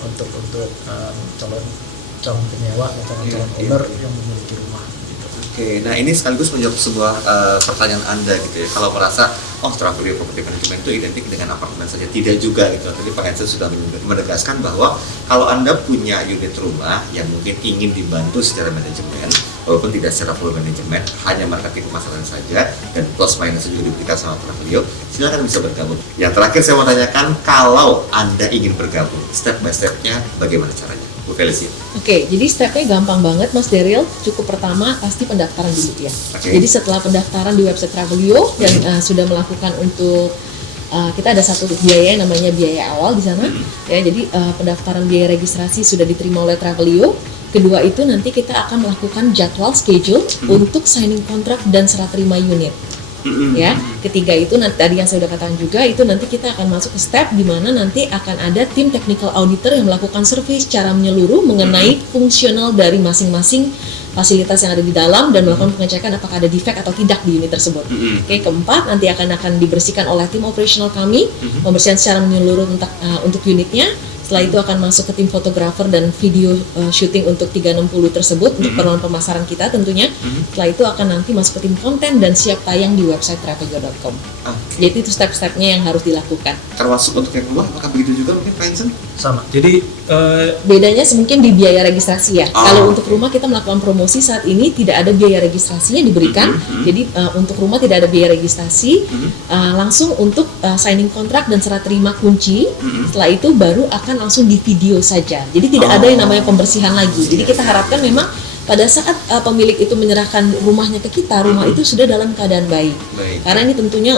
Untuk calon penyewa atau calon owner yang memiliki rumah. Gitu. Oke, nah ini sekaligus menjawab sebuah pertanyaan Anda gitu ya. Kalau merasa Travelio Property Management itu identik dengan apartemen saja, tidak juga gitu. Tadi Pak Hansen sudah menegaskan bahwa kalau Anda punya unit rumah yang mungkin ingin dibantu secara manajemen, walaupun tidak secara full manajemen, hanya marketing pemasaran saja dan plus minus juga diberikan sama Travelio, silakan bisa bergabung. Yang terakhir saya mau tanyakan, kalau Anda ingin bergabung, step by step-nya bagaimana caranya? Bu Felicia? Oke, jadi stepnya gampang banget Mas Daryl. Cukup pertama pasti pendaftaran dulu ya. Oke. Jadi setelah pendaftaran di website Travelio dan sudah melakukan untuk kita ada satu biaya yang namanya biaya awal di sana ya. Jadi pendaftaran biaya registrasi sudah diterima oleh Travelio. Kedua itu nanti kita akan melakukan jadwal schedule untuk signing kontrak dan serah terima unit. Ya, ketiga itu nanti tadi yang saya sudah katakan juga itu nanti kita akan masuk ke step di mana nanti akan ada tim technical auditor yang melakukan survei secara menyeluruh mengenai fungsional dari masing-masing fasilitas yang ada di dalam dan melakukan pengecekan apakah ada defect atau tidak di unit tersebut. Oke, keempat nanti akan dibersihkan oleh tim operasional kami, pembersihan secara menyeluruh untuk unitnya. Setelah itu akan masuk ke tim fotografer dan video shooting untuk 360 tersebut untuk keperluan pemasaran kita tentunya. Setelah itu akan nanti masuk ke tim konten dan siap tayang di website travelio.com. Jadi itu step-stepnya yang harus dilakukan. Termasuk untuk yang luar, apakah begitu juga mungkin Pak Hansen? Sama. Jadi Bedanya mungkin di biaya registrasi ya. Kalau untuk rumah kita melakukan promosi saat ini tidak ada biaya registrasinya diberikan. Jadi untuk rumah tidak ada biaya registrasi. Langsung untuk signing kontrak dan serah terima kunci. Setelah itu baru akan langsung di video saja. Jadi tidak ada yang namanya pembersihan lagi. Jadi kita harapkan memang pada saat pemilik itu menyerahkan rumahnya ke kita, rumah itu sudah dalam keadaan baik. Karena ini tentunya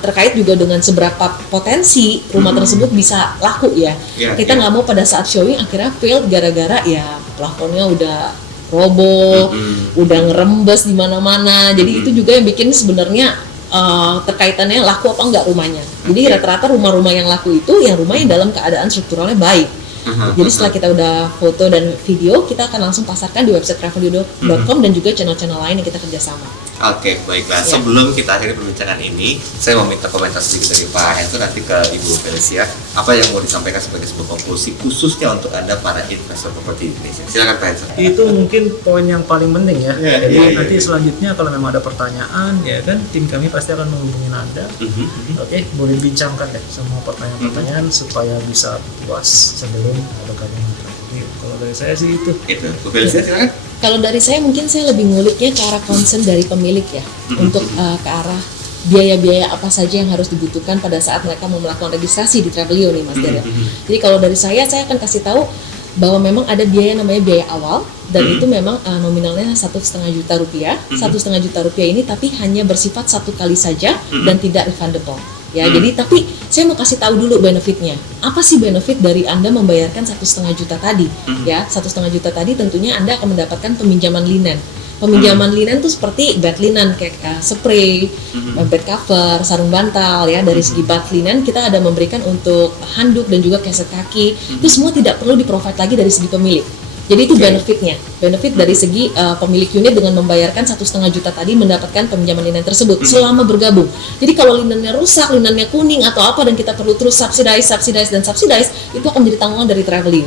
terkait juga dengan seberapa potensi rumah tersebut bisa laku ya. Kita nggak mau pada saat showing akhirnya failed gara-gara ya plafonnya udah roboh, udah ngerembes di mana-mana. Jadi itu juga yang bikin sebenarnya terkaitannya laku apa enggak rumahnya. Jadi rata-rata rumah-rumah yang laku itu yang rumah yang dalam keadaan strukturalnya baik. Jadi setelah kita udah foto dan video, kita akan langsung pasarkan di website travelio.com dan juga channel-channel lain yang kita kerjasama. Oke, baiklah. Sebelum kita akhiri perbincangan ini, saya mau minta komentar sedikit dari Pak Hansen nanti ke Ibu Felicia. Apa yang mau disampaikan sebagai sebuah konklusi khususnya untuk Anda para investor properti Indonesia? Silakan Pak Hansen. itu mungkin poin yang paling penting ya. Ya, Jadi ya, ya, nanti ya. selanjutnya kalau memang ada pertanyaan ya kan tim kami pasti akan menghubungi Anda. Oke, boleh bincangkan deh semua pertanyaan-pertanyaan supaya bisa puas sebelum ada kalian. Jadi kalau dari saya sih itu. Itu, Bu Felicia silakan. Kalau dari saya mungkin saya lebih nguliknya ke arah concern dari pemilik ya, untuk ke arah biaya-biaya apa saja yang harus dibutuhkan pada saat mereka mau melakukan registrasi di Travelio nih Mas Daryl. Jadi kalau dari saya akan kasih tahu bahwa memang ada biaya namanya biaya awal dan itu memang nominalnya 1,5 juta rupiah. 1,5 juta rupiah ini tapi hanya bersifat satu kali saja dan tidak refundable. Ya, jadi tapi saya mau kasih tahu dulu benefitnya. Apa sih benefit dari Anda membayarkan 1,5 juta tadi? Ya, 1,5 juta tadi tentunya Anda akan mendapatkan peminjaman linen. Peminjaman linen tuh seperti bed linen kayak spray, bed cover, sarung bantal ya. Dari segi bath linen kita ada memberikan untuk handuk dan juga keset kaki. Itu semua tidak perlu di-provide lagi dari segi pemilik. Jadi itu benefitnya, benefit dari segi pemilik unit dengan membayarkan 1,5 juta tadi mendapatkan peminjaman linen tersebut selama bergabung. Jadi kalau linennya rusak, linennya kuning atau apa dan kita perlu terus subsidize itu akan menjadi tanggungan dari Travelio.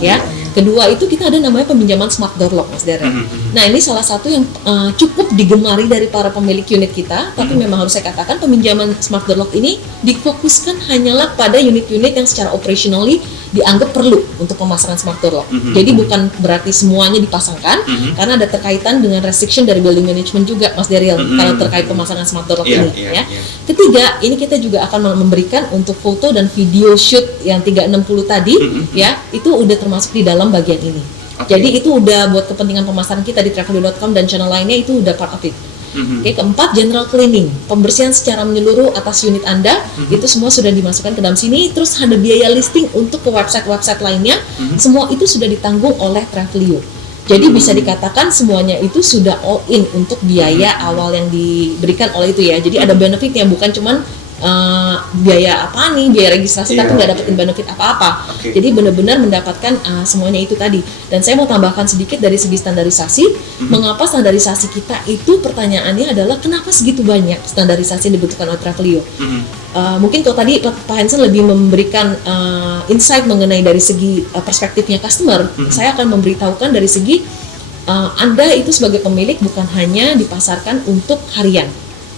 Ya. Kedua itu kita ada namanya peminjaman smart door lock Mas Daryl. Nah ini salah satu yang cukup digemari dari para pemilik unit kita, tapi memang harus saya katakan peminjaman smart door lock ini difokuskan hanyalah pada unit-unit yang secara operationally dianggap perlu untuk pemasangan smart door lock. Jadi bukan berarti semuanya dipasangkan, karena ada terkaitan dengan restriction dari building management juga Mas Daryl kalau terkait pemasangan smart door lock ini. Ketiga, ini kita juga akan memberikan untuk foto dan video shoot yang 360 tadi, ya itu udah termasuk di dalam bagian ini. Jadi itu udah buat kepentingan pemasaran kita di travelio.com dan channel lainnya itu udah part of it. Oke, keempat, general cleaning, pembersihan secara menyeluruh atas unit Anda, itu semua sudah dimasukkan ke dalam sini. Terus ada biaya listing untuk ke website-website lainnya, semua itu sudah ditanggung oleh Travelio. Jadi bisa dikatakan semuanya itu sudah all in untuk biaya awal yang diberikan oleh itu ya. Jadi ada benefitnya, bukan cuman biaya apa nih, biaya registrasi tapi nggak dapetin benefit apa-apa. Jadi benar-benar mendapatkan semuanya itu tadi. Dan saya mau tambahkan sedikit dari segi standarisasi. Mengapa standarisasi kita itu pertanyaannya adalah kenapa segitu banyak standarisasi yang dibutuhkan oleh Travelio? Mungkin kalau tadi Pak Hansen lebih memberikan insight mengenai dari segi perspektifnya customer, saya akan memberitahukan dari segi Anda itu sebagai pemilik bukan hanya dipasarkan untuk harian.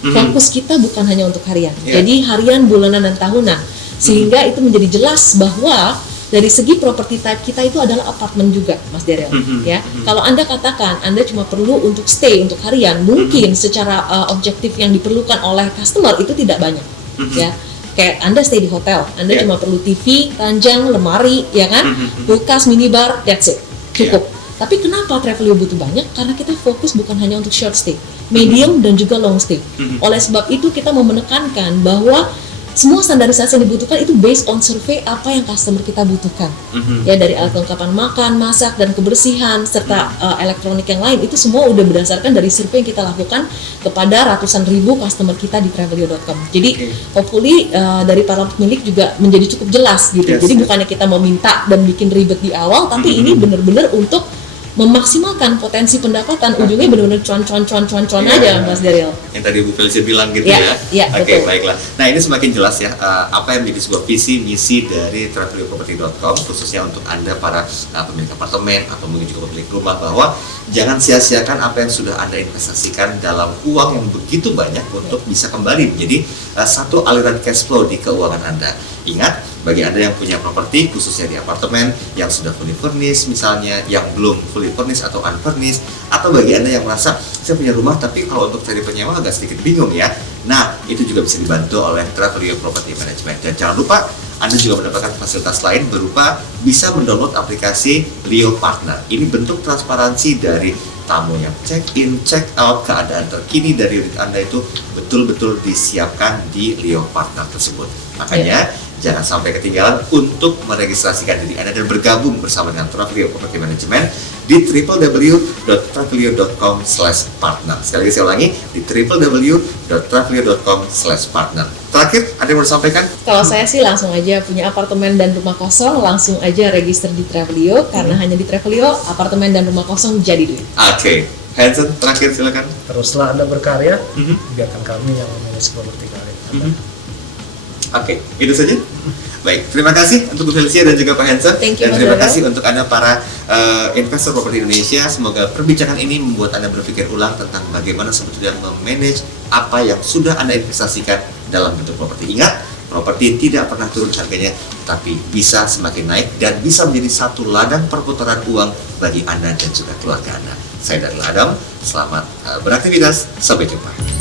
Fokus kita bukan hanya untuk harian, jadi harian, bulanan, dan tahunan, sehingga itu menjadi jelas bahwa dari segi property type kita itu adalah apartemen juga, Mas Daryl. Ya, kalau Anda katakan Anda cuma perlu untuk stay untuk harian, mungkin secara objektif yang diperlukan oleh customer itu tidak banyak. Ya, kayak Anda stay di hotel, Anda Yeah. cuma perlu TV, ranjang, lemari, ya kan, kulkas, minibar, that's it, cukup. Tapi kenapa Travelio butuh banyak? Karena kita fokus bukan hanya untuk short stay, medium dan juga long stay. Oleh sebab itu kita mau menekankan bahwa semua standarisasi yang dibutuhkan itu based on survei apa yang customer kita butuhkan. Ya, dari alat kelengkapan makan, masak, dan kebersihan serta elektronik yang lain, itu semua udah berdasarkan dari survei yang kita lakukan kepada ratusan ribu customer kita di travelio.com. Jadi hopefully dari para pemilik juga menjadi cukup jelas gitu. Yes, Jadi yes. bukannya kita mau minta dan bikin ribet di awal, tapi ini benar-benar untuk memaksimalkan potensi pendapatan. Ujungnya benar-benar cuan aja, Mas Daryl. Yang tadi Bu Felicia bilang gitu Ya, ya. ya, Oke, betul. baiklah. Nah, ini semakin jelas ya apa yang menjadi sebuah visi misi dari travelioproperty.com, khususnya untuk Anda para pemilik apartemen atau mungkin juga pemilik rumah, bahwa jangan sia-siakan apa yang sudah Anda investasikan dalam uang yang begitu banyak untuk bisa kembali menjadi satu aliran cash flow di keuangan Anda. Ingat, bagi Anda yang punya properti, khususnya di apartemen yang sudah fully furnished misalnya, yang belum fully furnished atau unfurnished, atau bagi Anda yang merasa saya punya rumah tapi kalau untuk cari penyewa agak sedikit bingung ya. Nah, itu juga bisa dibantu oleh Travelio Property Management. Dan jangan lupa, Anda juga mendapatkan fasilitas lain berupa bisa mendownload aplikasi Leo Partner. Ini bentuk transparansi dari tamu yang check in, check out, keadaan terkini dari unit Anda itu betul-betul disiapkan di Leo Partner tersebut. Makanya jangan sampai ketinggalan untuk meregistrasikan diri Anda dan bergabung bersama dengan Travelio Property Management di www.travelio.com/partner. Sekali lagi saya ulangi, di www.travelio.com/partner. Terakhir, ada yang mau disampaikan? Kalau saya sih langsung aja punya apartemen dan rumah kosong, langsung aja register di Travelio, karena hanya di Travelio apartemen dan rumah kosong jadi duit. Oke, Hansen, terakhir silakan. Teruslah Anda berkarya, biarkan kami yang memanage properti kalian. Oke, itu saja. Baik, terima kasih untuk Bu Felicia dan juga Pak Hansen. Thank you, Dan Mas terima Daryl. kasih untuk Anda para investor properti Indonesia. Semoga perbincangan ini membuat Anda berpikir ulang tentang bagaimana sebetulnya memanage apa yang sudah Anda investasikan dalam bentuk properti. Ingat, properti tidak pernah turun harganya, tapi bisa semakin naik dan bisa menjadi satu ladang perputaran uang bagi Anda dan juga keluarga Anda. Saya Daryl Adam, selamat beraktivitas, sampai jumpa.